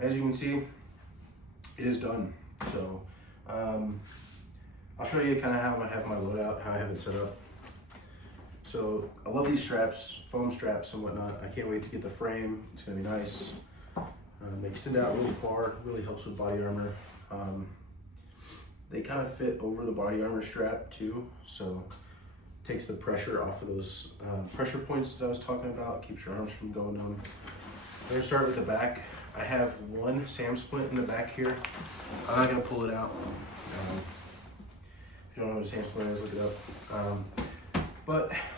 as you can see, it is done. So I'll show you kind of how I have my loadout, how I have it set up. So I love these straps, foam straps and whatnot. I can't wait to get the frame. It's gonna be nice. They extend out really far, really helps with body armor. They kind of fit over the body armor strap too, so takes the pressure off of those pressure points that I was talking about, keeps your arms from going numb. I'm gonna start with the back. I have one SAM splint in the back here. I'm not gonna pull it out. If you don't know what a SAM splint is, look it up.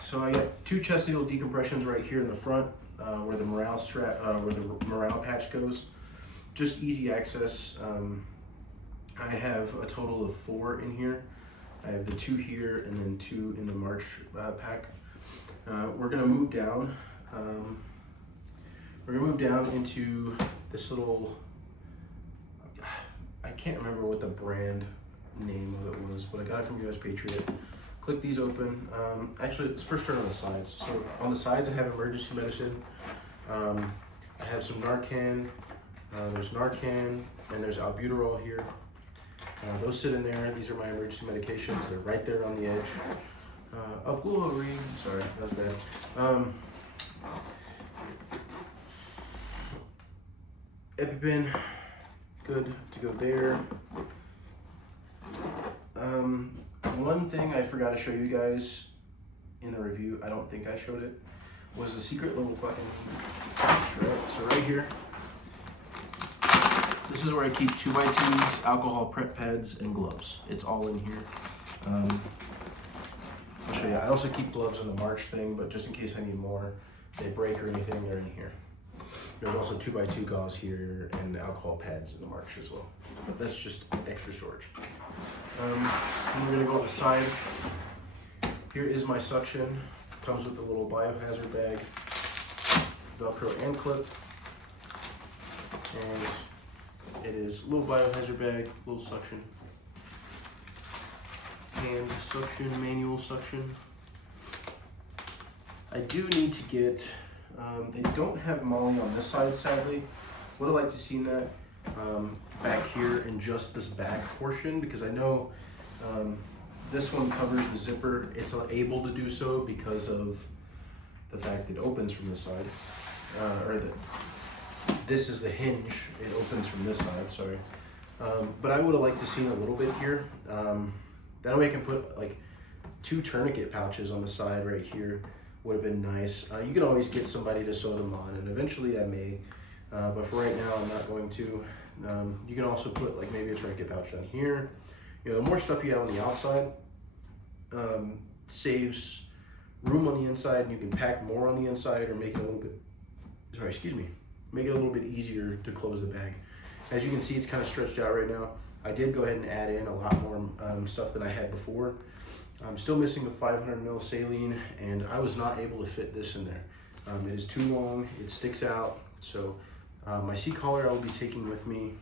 So I got two chest needle decompressions right here in the front, where the morale strap, where the morale patch goes. Just easy access. I have a total of 4 in here. I have the 2 here and then 2 in the March pack. We're gonna move down. We're gonna move down into this little, I can't remember what the brand name of it was, but I got it from US Patriot. Click these open. Actually, let's first start on the sides. So on the sides, I have emergency medicine. I have some Narcan. There's Narcan, and there's albuterol here. Those sit in there. These are my emergency medications. They're right there on the edge. Of glory. Sorry, that was bad. EpiPen, good to go there. One thing I forgot to show you guys in the review, I don't think I showed it, was the secret little fucking pouch, right? So right here, this is where I keep 2x2s, alcohol prep pads, and gloves. It's all in here. I'll show you. I also keep gloves in the March thing, but just in case I need more, they break or anything, they're in here. There's also 2x2 gauze here and alcohol pads in the March as well. But that's just extra storage. And we're gonna go on the side. Here is my suction. Comes with a little biohazard bag, Velcro and clip. And it is a little biohazard bag, little suction. And suction, manual suction. I do need to get, they don't have Molly on this side, sadly. Would have liked to see that back here in just this back portion, because I know this one covers the zipper. It's not able to do so because of the fact it opens from this side, this is the hinge, it opens from this side, sorry. But I would have liked to see a little bit here. That way I can put like 2 tourniquet pouches on the side right here. Would have been nice. You can always get somebody to sew them on, and eventually I may, but for right now I'm not going to. You can also put like maybe a tourniquet pouch down here. You know, the more stuff you have on the outside, saves room on the inside, and you can pack more on the inside or make it a little bit, make it a little bit easier to close the bag. As you can see, it's kind of stretched out right now. I did go ahead and add in a lot more stuff than I had before. I'm still missing the 500 mil saline, and I was not able to fit this in there. It is too long, it sticks out. So my seat collar I will be taking with me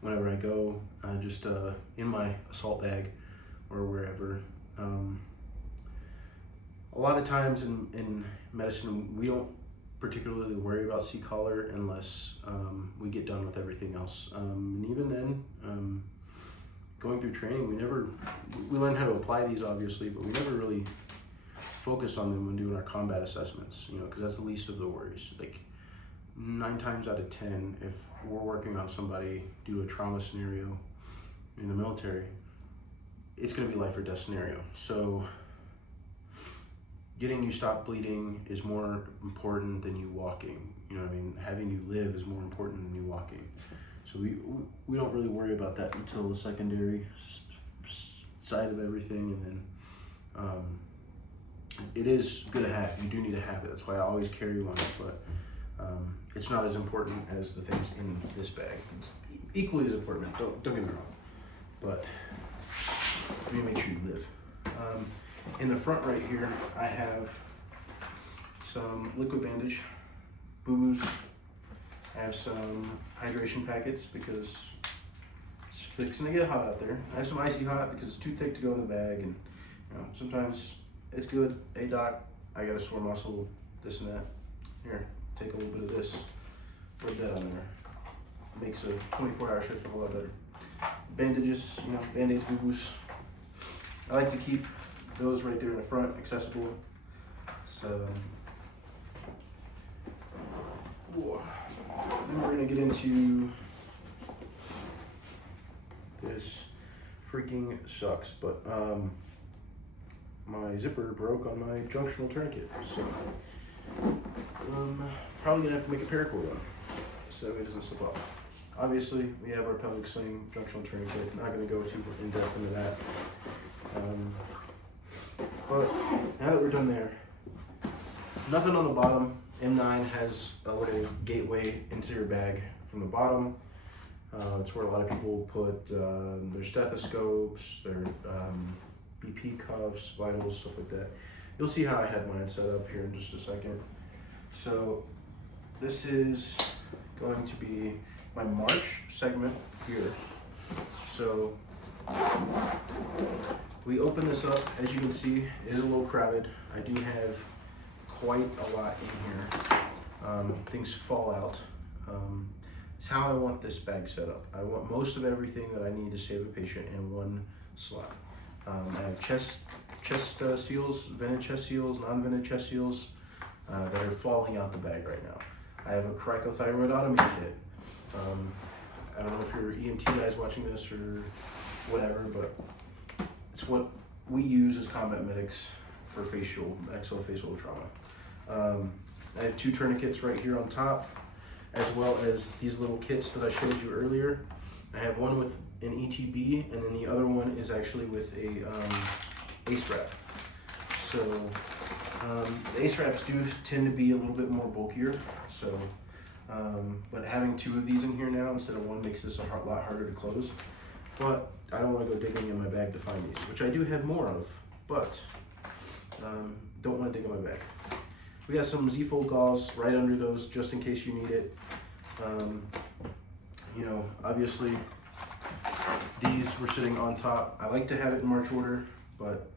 whenever I go, just in my assault bag or wherever. A lot of times in medicine, we don't particularly worry about seat collar unless we get done with everything else. And even then, going through training, we learned how to apply these obviously, but we never really focused on them when doing our combat assessments, you know, because that's the least of the worries. Like 9 times out of 10, if we're working on somebody due to a trauma scenario in the military, it's going to be life or death scenario. So getting you stop bleeding is more important than you walking. You know what I mean? Having you live is more important than you walking. So we don't really worry about that until the secondary side of everything, and then it is good to have. You do need to have it. That's why I always carry one, but it's not as important as the things in this bag. It's equally as important. Don't get me wrong, but let me make sure you live. In the front right here, I have some liquid bandage, booze. I have some hydration packets because it's fixing to get hot out there. I have some icy hot because it's too thick to go in the bag, and you know, sometimes it's good. Hey doc, I got a sore muscle, this and that. Here, take a little bit of this. put that on there. Makes a 24-hour shift a lot better. Bandages, you know, Band-Aids, boo-boos. I like to keep those right there in the front, accessible. So, then we're gonna get into this. Freaking sucks, but my zipper broke on my junctional tourniquet, so probably gonna have to make a paracord on so it doesn't slip off. Obviously, we have our pelvic sling, junctional tourniquet. Not gonna go too in depth into that. But now that we're done there, nothing on the bottom. M9 has a little gateway into your bag from the bottom. It's where a lot of people put their stethoscopes, their BP cuffs, vitals, stuff like that. You'll see how I had mine set up here in just a second. So this is going to be my March segment here. So we open this up. As you can see, it is a little crowded. I do have quite a lot in here. Things fall out. It's how I want this bag set up. I want most of everything that I need to save a patient in one slot. I have chest seals, vented chest seals, non-vented chest seals that are falling out the bag right now. I have a cricothyroidotomy kit. I don't know if you're EMT guys watching this or whatever, but it's what we use as combat medics for maxillofacial trauma. I have 2 tourniquets right here on top, as well as these little kits that I showed you earlier. I have one with an ETB, and then the other one is actually with a ACE wrap. So the ACE wraps do tend to be a little bit more bulkier. So, but having 2 of these in here now instead of one makes this a lot harder to close. But I don't want to go digging in my bag to find these, which I do have more of, but don't want to dig in my bag. We got some Z-fold gauze right under those just in case you need it. You know, obviously these were sitting on top. I like to have it in march order, but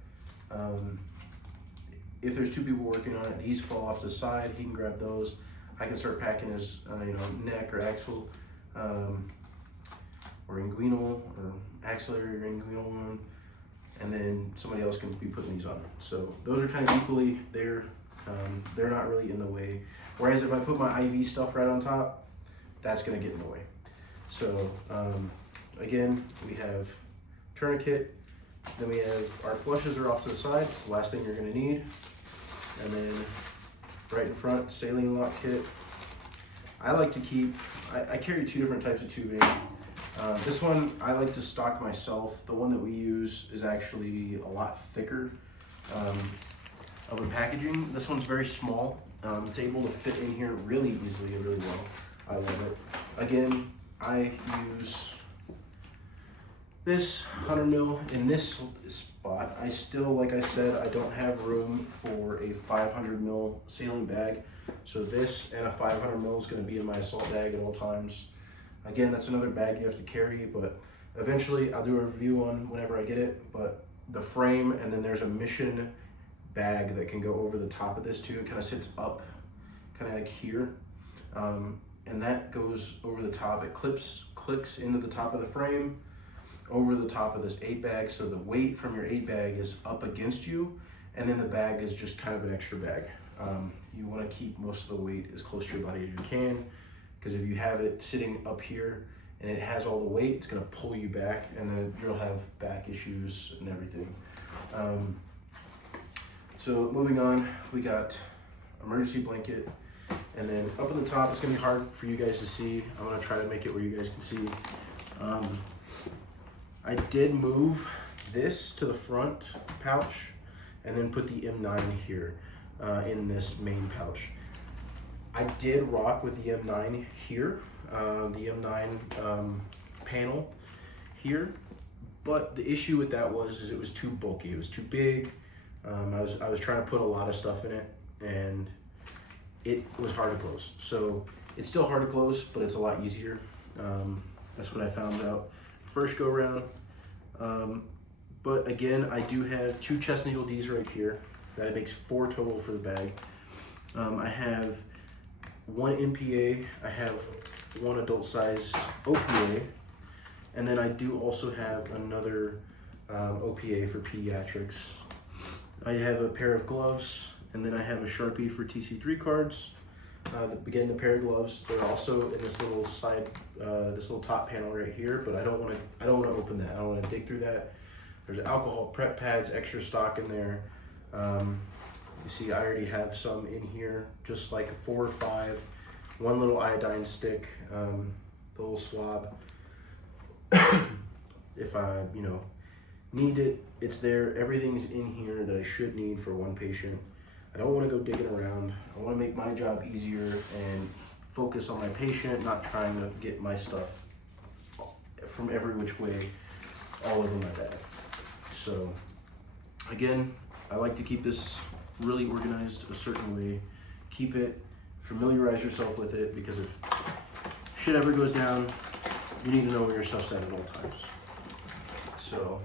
if there's 2 people working on it, these fall off to the side. He can grab those. I can start packing his you know, neck or axle or inguinal or axillary or inguinal wound, and then somebody else can be putting these on. So those are kind of equally there. They're not really in the way. Whereas if I put my IV stuff right on top, that's gonna get in the way. So again, we have tourniquet, then we have our flushes are off to the side. It's the last thing you're gonna need. And then right in front, saline lock kit. I like to keep, I carry 2 different types of tubing. This one I like to stock myself. The one that we use is actually a lot thicker of a packaging. This one's very small. It's able to fit in here really easily and really well. I love it. Again, I use this 100 mil in this spot. I still, like I said, I don't have room for a 500 mil saline bag. So this and a 500 mil is gonna be in my assault bag at all times. Again, that's another bag you have to carry, but eventually I'll do a review on whenever I get it. But the frame, and then there's a mission bag that can go over the top of this too. It kind of sits up, kind of like here. And that goes over the top. It clicks into the top of the frame, over the top of this 8 bag. So the weight from your 8 bag is up against you, and then the bag is just kind of an extra bag. You want to keep most of the weight as close to your body as you can, because if you have it sitting up here and it has all the weight, it's going to pull you back, and then you'll have back issues and everything. So moving on, we got emergency blanket, and then up at the top, it's gonna be hard for you guys to see. I'm gonna try to make it where you guys can see. I did move this to the front pouch and then put the M9 here in this main pouch. I did rock with the M9 here, the M9 panel here, but the issue with that is it was too bulky, it was too big. I was trying to put a lot of stuff in it, and it was hard to close. So it's still hard to close, but it's a lot easier. That's what I found out first go around. But again, I do have 2 chest needle Ds right here. That makes 4 total for the bag. I have one MPA, I have one adult size OPA, and then I do also have another OPA for pediatrics. I have a pair of gloves, and then I have a Sharpie for TC3 cards. Again, the pair of gloves, they're also in this little side, this little top panel right here, but I don't want to open that. I don't want to dig through that. There's alcohol prep pads, extra stock in there. You see, I already have some in here, just like a 4 or 5, one little iodine stick, the little swab. If I, need it, it's there. Everything's in here that I should need for one patient. I don't want to go digging around. I want to make my job easier and focus on my patient, not trying to get my stuff from every which way all over my bag. So again, I like to keep this really organized a certain way. Keep it, familiarize yourself with it, because if shit ever goes down, you need to know where your stuff's at all times. So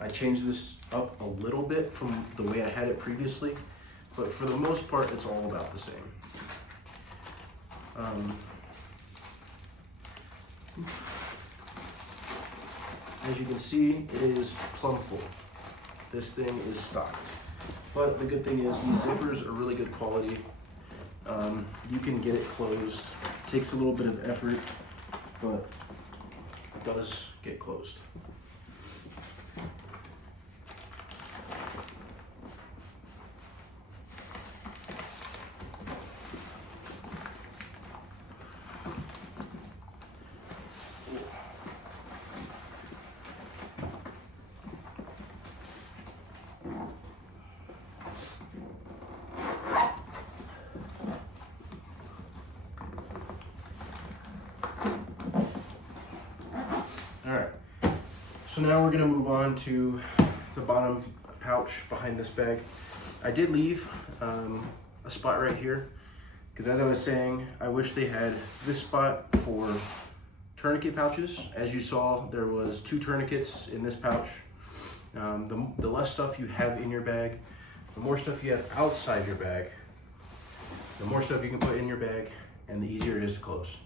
I changed this up a little bit from the way I had it previously, but for the most part, it's all about the same. As you can see, it is plumb full. This thing is stocked. But the good thing is these zippers are really good quality. You can get it closed. It takes a little bit of effort, but it does get closed. So now we're gonna move on to the bottom pouch behind this bag. I did leave a spot right here, because as I was saying, I wish they had this spot for tourniquet pouches. As you saw, there was 2 tourniquets in this pouch. The less stuff you have in your bag, the more stuff you have outside your bag, the more stuff you can put in your bag, and the easier it is to close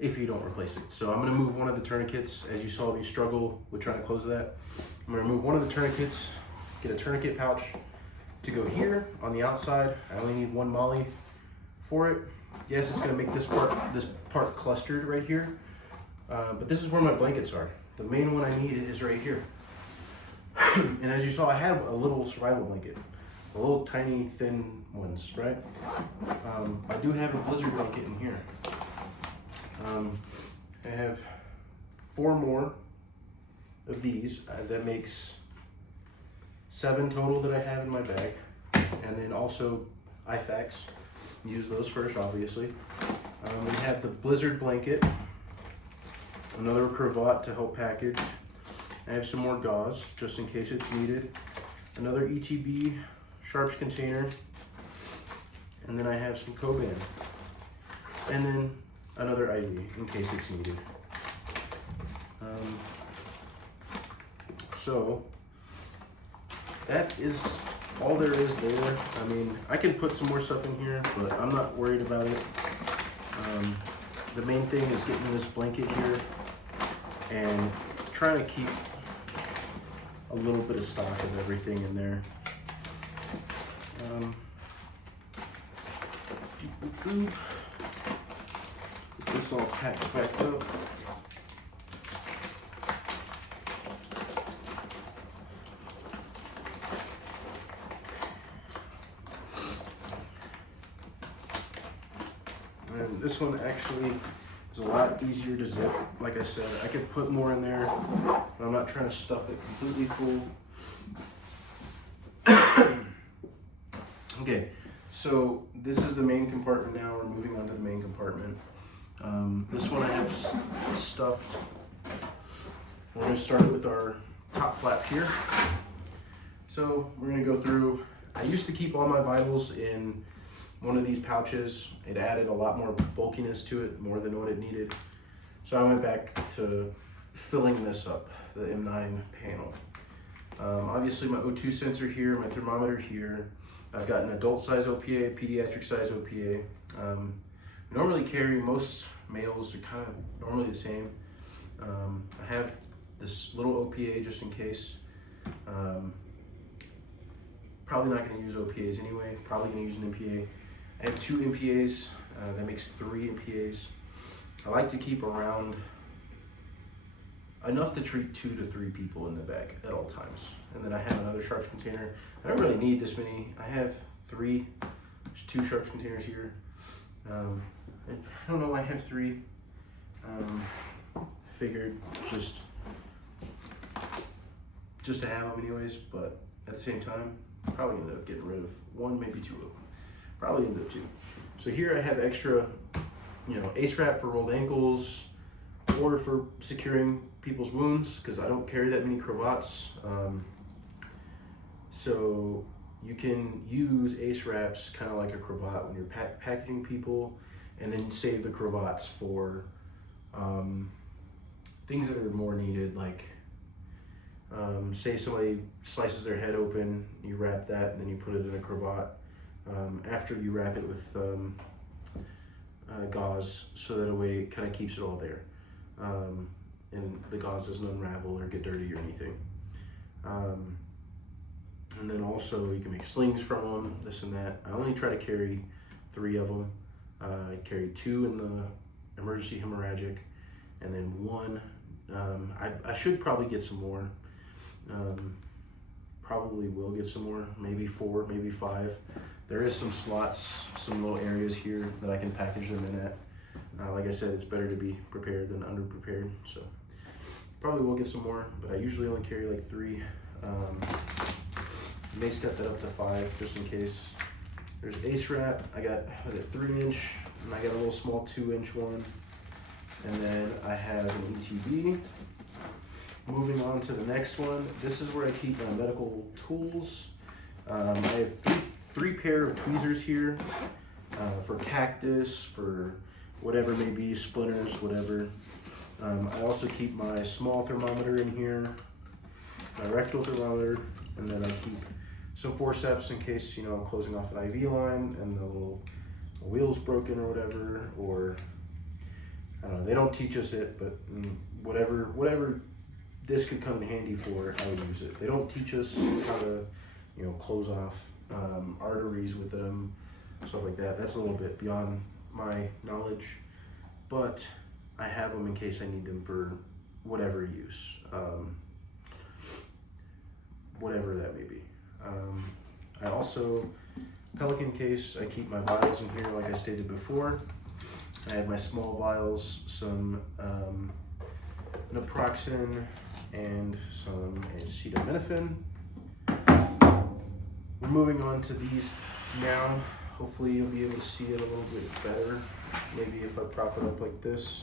if you don't replace it. So I'm gonna move one of the tourniquets. As you saw me struggle with trying to close that, I'm gonna remove one of the tourniquets, get a tourniquet pouch to go here on the outside. I only need 1 molly for it. Yes, it's gonna make this part clustered right here, but this is where my blankets are. The main one I need is right here. And as you saw, I have a little survival blanket, a little tiny thin ones, right? I do have a blizzard blanket in here. I have 4 more of these. That makes 7 total that I have in my bag. And then also IFAKs. Use those first, obviously. We have the blizzard blanket, another cravat to help package. I have some more gauze just in case it's needed. Another ETB sharps container. And then I have some Coban. And then another IV in case it's needed. So that is all there is there. I mean, I can put some more stuff in here, but I'm not worried about it. The main thing is getting this blanket here and trying to keep a little bit of stock of everything in there. Get this all packed back up. And this one actually is a lot easier to zip. Like I said, I could put more in there, but I'm not trying to stuff it completely full. Okay, so this is the main compartment now. We're moving on to the main compartment. This one I have stuffed. We're going to start with our top flap here. So we're going to go through. I used to keep all my vitals in one of these pouches. It added a lot more bulkiness to it, more than what it needed. So I went back to filling this up, the M9 panel. Obviously my O2 sensor here, my thermometer here. I've got an adult size OPA, pediatric size OPA. We normally carry, most males are kind of normally the same. I have this little OPA just in case. Probably not going to use OPAs anyway, probably going to use an MPA. I have 2 MPAs, that makes 3 MPAs. I like to keep around enough to treat 2 to 3 people in the bag at all times. And then I have another sharps container. I don't really need this many. I have 3, there's 2 sharps containers here. I don't know why I have 3. Figured just to have them anyways, but at the same time, probably ended up getting rid of 1, maybe 2 of them. Probably ended up 2. So here I have extra, you know, ace wrap for rolled ankles or for securing people's wounds, because I don't carry that many cravats. So you can use ace wraps kind of like a cravat when you're packaging people, and then save the cravats for things that are more needed, like say somebody slices their head open, you wrap that and then you put it in a cravat after you wrap it with gauze, so that a way it kind of keeps it all there, and the gauze doesn't unravel or get dirty or anything. And then also you can make slings from them, this and that. I only try to carry 3 of them. I carry 2 in the emergency hemorrhagic, and then 1. I should probably get some more. Probably will get some more, maybe 4, maybe 5. There is some slots, some little areas here that I can package them in at. Like I said, it's better to be prepared than underprepared, so probably will get some more, but I usually only carry like 3. May step that up to 5 just in case. There's ace wrap. I got a 3-inch, and I got a little small 2-inch one, and then I have an ETB. Moving on to the next one, this is where I keep my medical tools. I have 3 pair of tweezers here for cactus, for whatever may be, splinters, whatever. I also keep my small thermometer in here, my rectal thermometer, and then I keep some forceps in case, you know, I'm closing off an IV line and the little wheel's broken or whatever, or I don't know, they don't teach us it, but whatever this could come in handy for, I would use it. They don't teach us how to, you know, close off arteries with them, stuff like that. That's a little bit beyond my knowledge, but I have them in case I need them for whatever use, whatever that may be. I also, Pelican case, I keep my vials in here like I stated before. I have my small vials, some naproxen and some acetaminophen. We're moving on to these now. Hopefully you'll be able to see it a little bit better, maybe if I prop it up like this.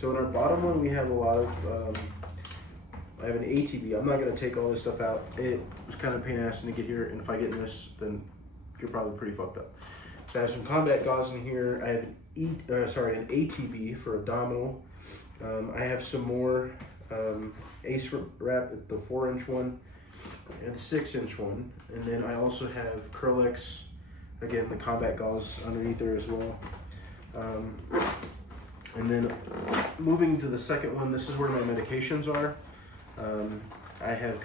So in our bottom one, we have a lot of, I have an ATB. I'm not gonna take all this stuff out. It was kind of pain in the ass to get here, and if I get in this, then you're probably pretty fucked up. So I have some combat gauze in here. I have an ATB for abdominal. I have some more ace wrap, the 4-inch one and the 6-inch one, and then I also have Curlex, again the combat gauze underneath there as well. And then moving to the second one, this is where my medications are. I have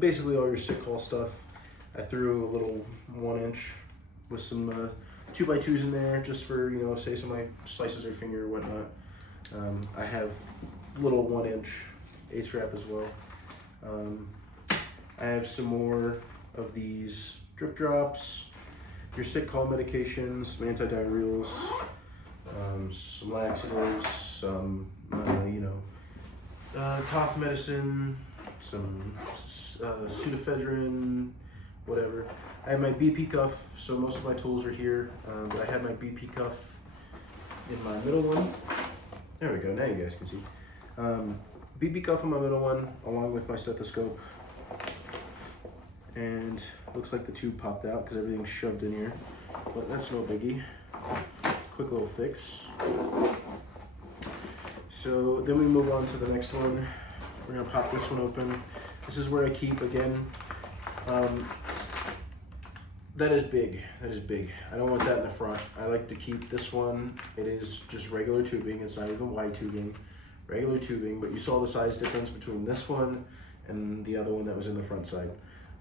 basically all your sick call stuff. I threw a little 1-inch with some 2x2s in there just for, you know, say somebody slices their finger or whatnot. I have little 1-inch ace wrap as well. I have some more of these drip drops, your sick call medications, some antidiarrheals, some laxatives, some cough medicine, some pseudoephedrine, whatever. I have my BP cuff, so most of my tools are here, but I have my BP cuff in my middle one. There we go, now you guys can see. BP cuff in my middle one, along with my stethoscope. And looks like the tube popped out because everything's shoved in here, but that's no biggie. Quick little fix. So then we move on to the next one. We're gonna pop this one open. This is where I keep, again, that is big. That is big. I don't want that in the front. I like to keep this one. It is just regular tubing. It's not even wide tubing. Regular tubing, but you saw the size difference between this one and the other one that was in the front side.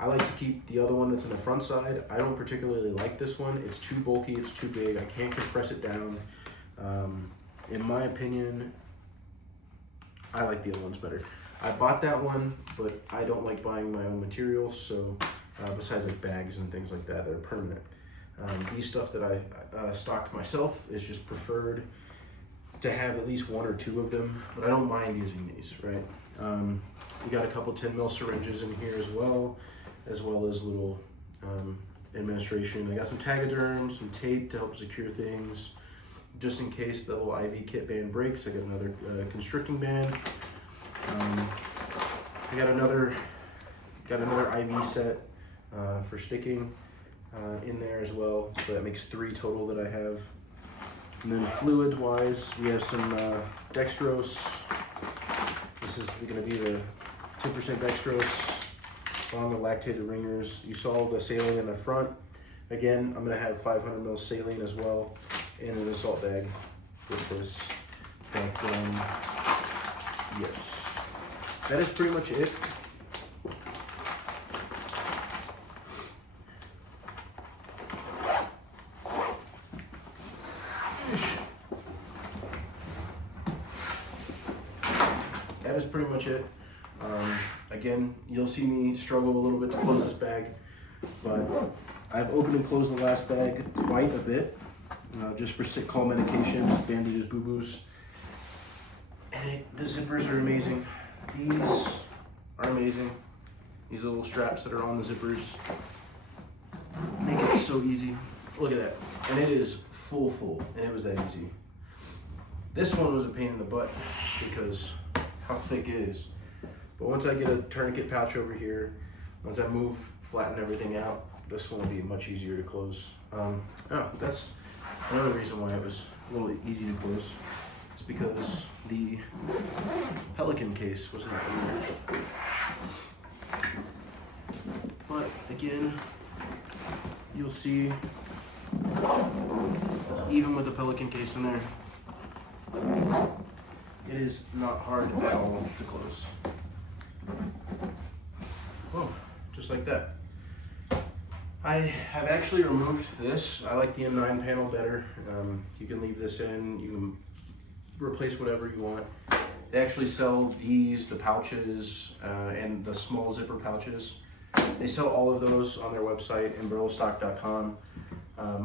I like to keep the other one that's in the front side. I don't particularly like this one. It's too bulky, it's too big. I can't compress it down. In my opinion, I like the other ones better. I bought that one, but I don't like buying my own materials, so besides like bags and things like that are permanent. These stuff that I stock myself is just preferred to have at least 1 or 2 of them, but I don't mind using these, right? We got a couple 10 mil syringes in here as well as little administration. I got some Tagaderm, some tape to help secure things, just in case the little IV kit band breaks. I got another constricting band. I got another IV set for sticking in there as well, so that makes 3 total that I have. And then fluid wise, we have some dextrose. This is going to be the 10% dextrose along the lactated ringers. You saw the saline in the front. Again, I'm going to have 500 ml saline as well in an assault bag with this. But yes, that is pretty much it. That is pretty much it. Again, you'll see me struggle a little bit to close this bag, but I've opened and closed the last bag quite a bit, just for sick call medications, bandages, boo-boos. And the zippers are amazing. These are amazing. These little straps that are on the zippers make it so easy. Look at that. And it is full, and it was that easy. This one was a pain in the butt because how thick it is. But once I get a tourniquet pouch over here, once I flatten everything out, this one will be much easier to close. That's another reason why it was a little easy to close. It's because the Pelican case was not in there. But again, you'll see, even with the Pelican case in there, it is not hard at all to close. Whoa, just like that. I have actually removed this. I like the M9 panel better. You can leave this in, you can replace whatever you want. They actually sell these, the pouches, and the small zipper pouches. They sell all of those on their website, EMBERLESTOCK.com.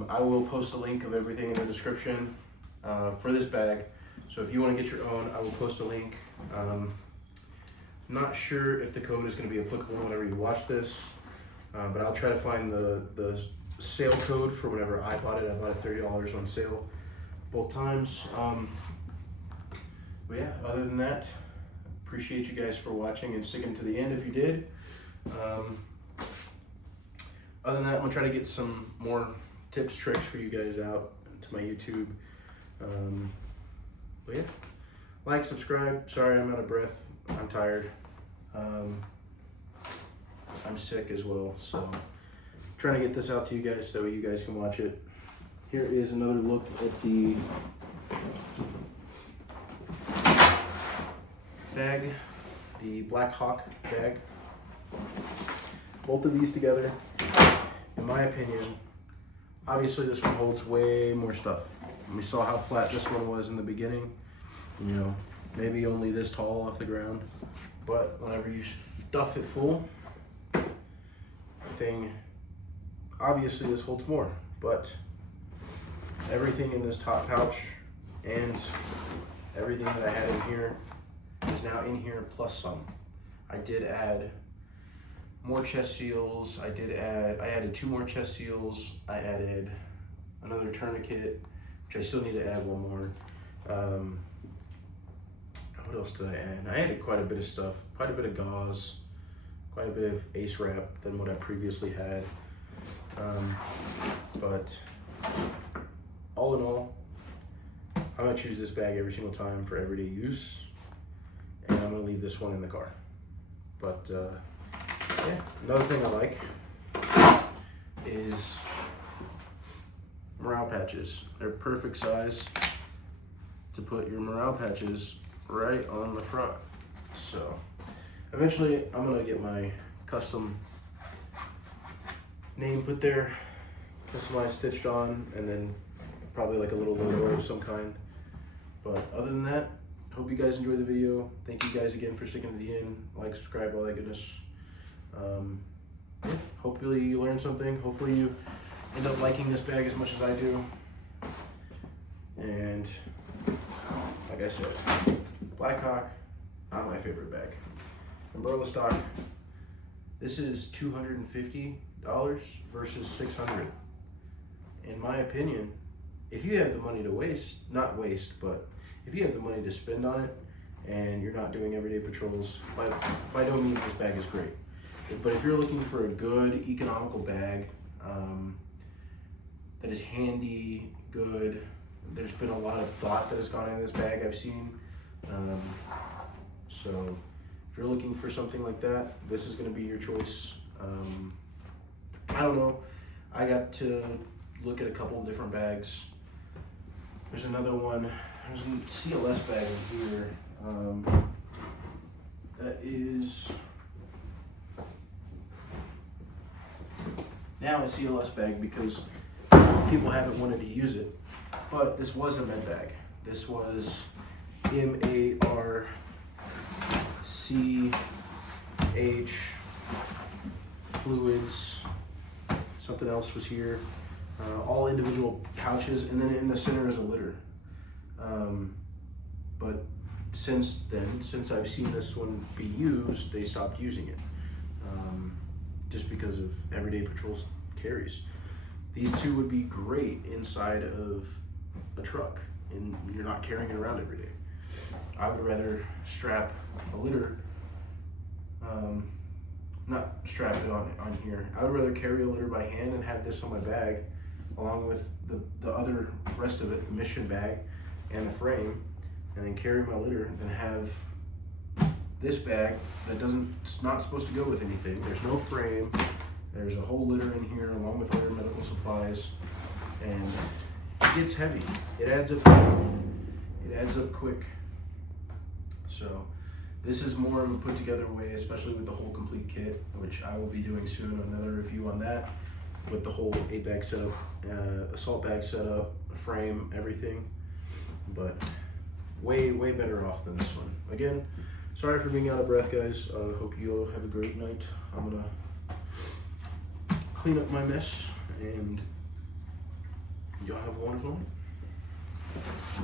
I will post a link of everything in the description for this bag. So if you want to get your own, I will post a link. Not sure if the code is going to be applicable whenever you watch this, but I'll try to find the sale code for whenever I bought it. I bought it $30 on sale both times. But yeah, other than that, appreciate you guys for watching and sticking to the end if you did. Other than that, I'm going to try to get some more tips, tricks for you guys out to my YouTube. But yeah, like, subscribe. Sorry, I'm out of breath. I'm tired. I'm sick as well, so trying to get this out to you guys so you guys can watch it. Here is another look at the bag, the BLACKHAWK bag. Both of these together, in my opinion, obviously this one holds way more stuff. We saw how flat this one was in the beginning, you know, maybe only this tall off the ground, but whenever you stuff it full, obviously this holds more, but everything in this top pouch and everything that I had in here is now in here plus some. I did add more chest seals. I added 2 more chest seals. I added another tourniquet, which I still need to add 1 more. What else did I add? I added quite a bit of stuff, quite a bit of gauze, quite a bit of ace wrap than what I previously had. But all in all, I'm gonna choose this bag every single time for everyday use, and I'm gonna leave this one in the car. But yeah, another thing I like is morale patches. They're perfect size to put your morale patches right on the front. So eventually I'm gonna get my custom name put there, customized, stitched on, and then probably like a little logo of some kind. But other than that, hope you guys enjoyed the video. Thank you guys again for sticking to the end. Like, subscribe, all that goodness. Hopefully you learned something. Hopefully you end up liking this bag as much as I do. And like I said, BLACKHAWK, not my favorite bag. EMBERLESTOCK, this is $250 versus $600. In my opinion, if you have the money to waste, not waste, but if you have the money to spend on it and you're not doing everyday patrols, by no means this bag is great. But if you're looking for a good economical bag that is handy, good, there's been a lot of thought that has gone into this bag I've seen. So if you're looking for something like that, this is going to be your choice. I don't know, I got to look at a couple of different bags. There's another one, there's a CLS bag in here that is now a CLS bag because people haven't wanted to use it, but this was a med bag. This was MARCH, fluids, something else was here. All individual pouches, and then in the center is a litter. But since then, since I've seen this one be used, they stopped using it just because of everyday patrols carries. These two would be great inside of a truck, and you're not carrying it around every day. I would rather strap a litter, not strap it on here. I would rather carry a litter by hand and have this on my bag along with the other rest of it, the mission bag and the frame, and then carry my litter than have this bag that it's not supposed to go with anything. There's no frame. There's a whole litter in here along with other medical supplies, and it gets heavy. It adds up quick. It adds up quick. So this is more of a put together way, especially with the whole complete kit, which I will be doing soon, another review on that, with the whole 8-bag setup, assault bag setup, frame, everything. But way better off than this one. Again, sorry for being out of breath, guys. Hope you all have a great night. I'm gonna clean up my mess, and y'all have a wonderful night.